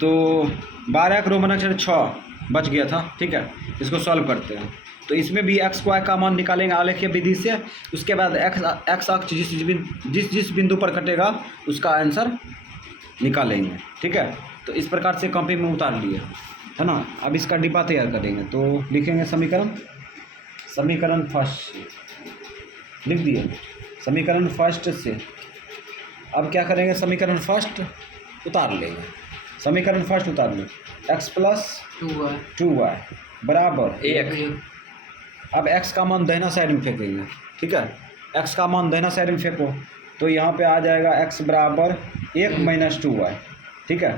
तो 12 का रोमन अक्षर 6 बच गया था, ठीक है। इसको सॉल्व करते हैं। तो इसमें भी एक्स वाई का मान निकालेंगे आलेखीय विधि से। उसके बाद एक्स अक्ष जिस बिंदु पर कटेगा उसका आंसर निकालेंगे, ठीक है। तो इस प्रकार से कॉपी में उतार लिए, है ना। अब इसका डिब्बा तैयार करेंगे। तो लिखेंगे समीकरण फर्स्ट लिख दिए। समीकरण फर्स्ट से अब क्या करेंगे, समीकरण फर्स्ट उतार लेंगे। समीकरण फर्स्ट उतार लें, x प्लस 2y बराबर 1। अब x का मान दाहिना साइड में फेंकेंगे, ठीक है। x का मान दाहिना साइड में फेंको तो यहाँ पे आ जाएगा x बराबर 1 माइनस 2y, ठीक है।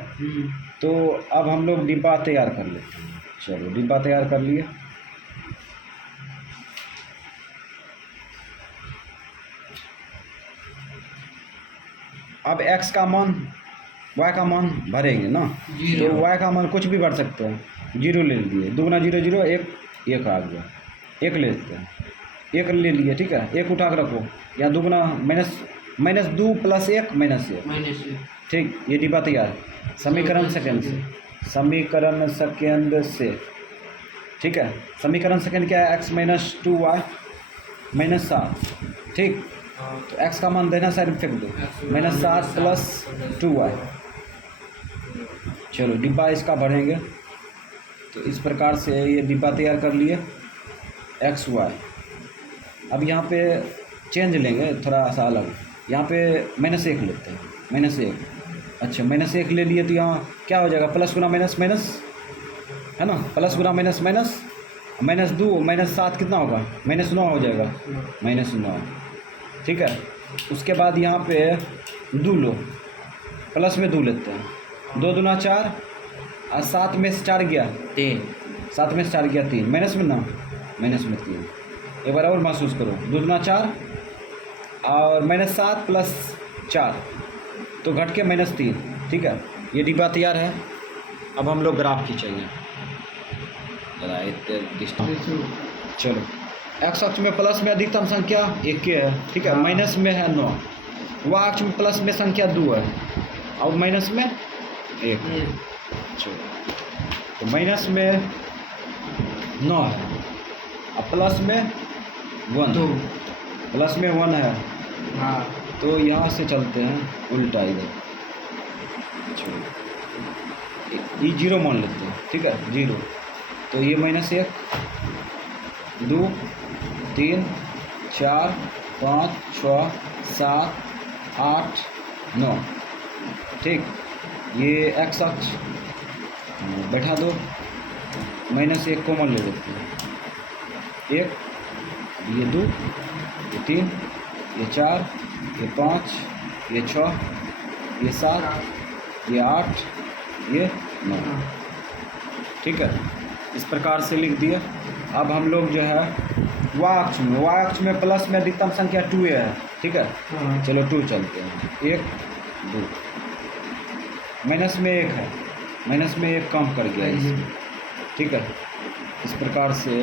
तो अब हम लोग डिब्बा तैयार कर लेते हैं। चलो डिब्बा तैयार कर लिए। अब x का मान y का मान भरेंगे ना, तो y का मान कुछ भी भर सकते हैं। 0 ले लिए, 2 गुना 0 0, 1 आ गया। 1 ले लेते हैं, 1 ले लिए, ठीक है। 1 उठा कर रखो, या 2 गुना माइनस 2 प्लस 1 माइनस 1, ठीक। ये डिब्बा तैयार। समीकरण सेकेंड से, ठीक है। समीकरण सेकेंड क्या है, x माइनस 2y माइनस 7, ठीक। तो x का मान देना साइड में फेंक दो, माइनस 7 प्लस 2y। चलो डिब्बा इसका भरेंगे। तो इस प्रकार से ये डिब्बा तैयार कर लिए एक्स वाई। अब यहाँ पे चेंज लेंगे थोड़ा सा अलग, यहाँ पे -1 लेते हैं, -1। अच्छा -1 ले लिए तो यहाँ क्या हो जाएगा, प्लस गुना माइनस माइनस, है ना। प्लस गुना माइनस माइनस, -2 -7 कितना होगा, -9 हो जाएगा, -9, ठीक है। उसके बाद यहाँ पे 2 लो, प्लस में 2 लेते हैं, 2 दूना 4 और 7 में से 4 गया 3, 7 में से 4 गया 3, माइनस में ना, माइनस में 3। एक बार और महसूस करो, 2 दूना 4 और -7 प्लस 4 तो घट के -3, ठीक है। ये डिब्बा तैयार है। अब हम लोग ग्राफ खींचेंगे जरा डिस्टेंस। चलो एक्स अक्ष में प्लस में अधिकतम संख्या 1 है, ठीक है। माइनस में है 9, वाई अक्ष में प्लस में संख्या 2 है और माइनस में 1 है। चलो तो माइनस में 9 है और प्लस में 1, प्लस में 1 है। हाँ, तो यहाँ से चलते हैं उल्टा इधर। चलो ये 0 मान लेते हैं, ठीक है, 0। तो ये -1 2 3 4 5 6 7 8 9, ठीक। ये एक्स अक्ष बैठा दो, -1 कॉमन ले लेते हैं, 1, ये 2, ये 3, ये 4, ये 5, ये 6, ये 7, ये 8, ये 9, ठीक है। इस प्रकार से लिख दिए। अब हम लोग जो है वाई अक्ष में प्लस में अधिकतम संख्या 2 है, ठीक है। चलो 2 चलते हैं, 1 2, माइनस में 1 है, माइनस में 1 कम कर गया इसमें, ठीक है। इस प्रकार से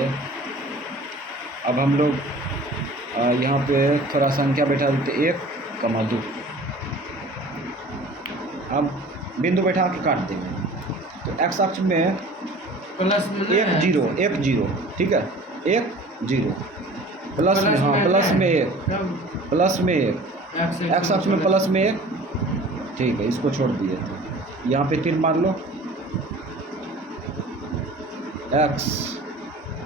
अब हम लोग यहाँ पे थोड़ा संख्या बैठा देते, 1, 2। अब बिंदु बैठा के काट देंगे। तो एक्स अक्ष में प्लस 1 0 1 0, ठीक है, 1 0 प्लस में, हाँ प्लस में 1, प्लस में 1 एक्स अक्ष में प्लस में 1, ठीक है। इसको छोड़ दिए थे, यहाँ पे 3 मार लो, x,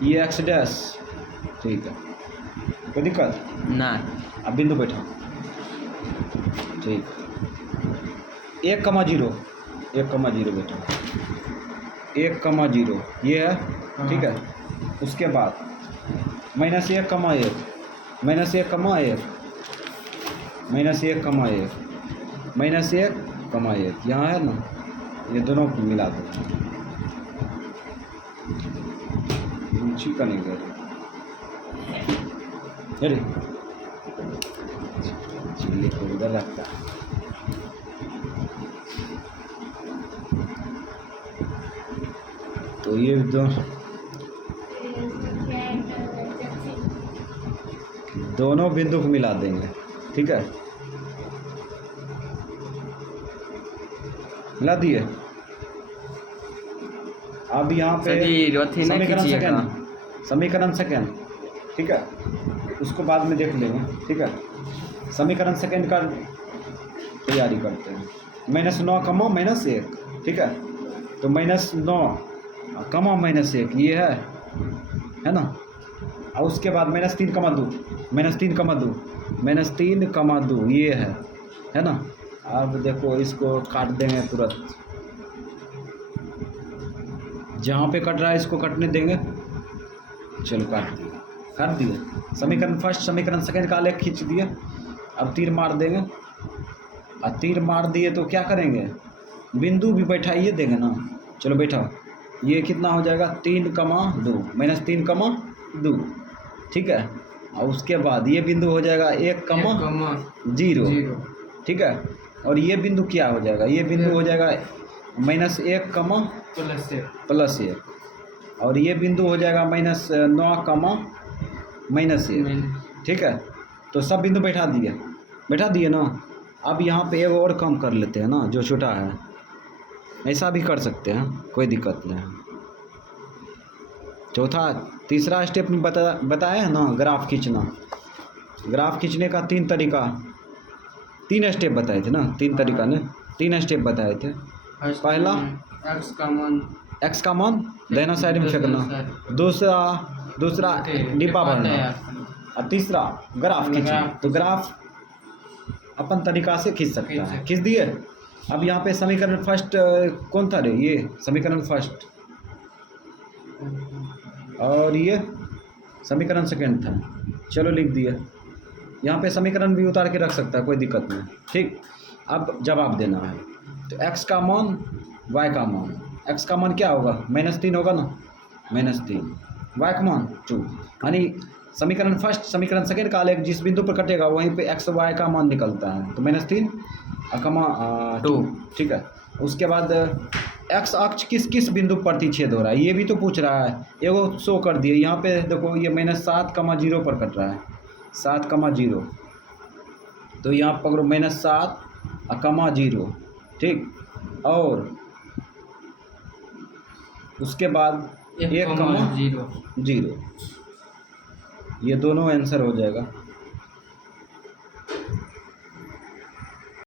ये x डैश, ठीक है, कोई दिक्कत ना। अब बिंदु बैठा, ठीक। 1, 0 बेटा, 1, 0 ये है, ठीक है। उसके बाद -1, 1 -1 -1 -1 -1 यहाँ है ना, ये दोनों को मिला दो, रुचि का नहीं कर अरे चिल्ली को उधर रखता। तो ये दोनों बिंदु को मिला देंगे, ठीक है, मिला दिए। अब यहाँ पे समीकरण सेकेंड, ठीक है, उसको बाद में देख लेंगे, ठीक है। समीकरण सेकेंड का तैयारी करते हैं। -9 कमा -1, ठीक है। तो -9 कमा -1 ये है ना। और उसके बाद -3 कमा 2, -3 कमा 2, -3 कमा 2 ये है ना। अब देखो इसको काट देंगे तुरंत, जहाँ पे कट रहा है इसको कटने देंगे। चलो काट दिए। समीकरण फर्स्ट समीकरण सेकेंड का आलेख खींच दिए। अब तीर मार देंगे, और तीर मार दिए तो क्या करेंगे, बिंदु भी बैठाइए देंगे ना। चलो बैठा, ये कितना हो जाएगा 3 कमा 2, -3 कमा 2, ठीक है। और उसके बाद ये बिंदु हो जाएगा 1 कमा 0, ठीक है। और ये बिंदु क्या हो जाएगा, ये बिंदु हो जाएगा -1 कमा +1, और ये बिंदु हो जाएगा -9 कमा -1, ठीक है। तो सब बिंदु बैठा दिए ना। अब यहाँ पे एक और कम कर लेते हैं ना, जो छोटा है। ऐसा भी कर सकते हैं, कोई दिक्कत नहीं है। तीसरा स्टेप बताया है ना, ग्राफ खींचना। ग्राफ खींचने का 3 तरीका, 3 स्टेप बताए थे ना, 3 तरीका ने 3 स्टेप बताए थे। पहला एक्स का मान दाहिना साइड में फेंकना, दूसरा डिब्बा भरना, और तीसरा ग्राफ खींचना। तो ग्राफ अपन तरीका से खींच सकता है। खींच दिए। अब यहाँ पे समीकरण फर्स्ट कौन था रे, ये समीकरण फर्स्ट, और ये समीकरण सेकेंड था। चलो लिख दिए। यहाँ पे समीकरण भी उतार के रख सकता है, कोई दिक्कत नहीं, ठीक। अब जवाब देना है। तो x का मान y का मान, x का मान क्या होगा -3 होगा ना, -3, y का मान 2, यानी समीकरण फर्स्ट समीकरण सेकेंड का आलेख जिस बिंदु पर कटेगा वहीं पे x y का मान निकलता है। तो -3 2, ठीक है। उसके बाद x अक्ष किस बिंदु पर प्रतिच्छेद हो रहा है, ये भी तो पूछ रहा है। एगो शो कर दिए यहाँ पे, देखो ये -7, 0 पर कट रहा है, 7, 0। तो यहाँ पकड़ो -7, 0, ठीक। और उसके बाद 1, 0, ये दोनों आंसर हो जाएगा।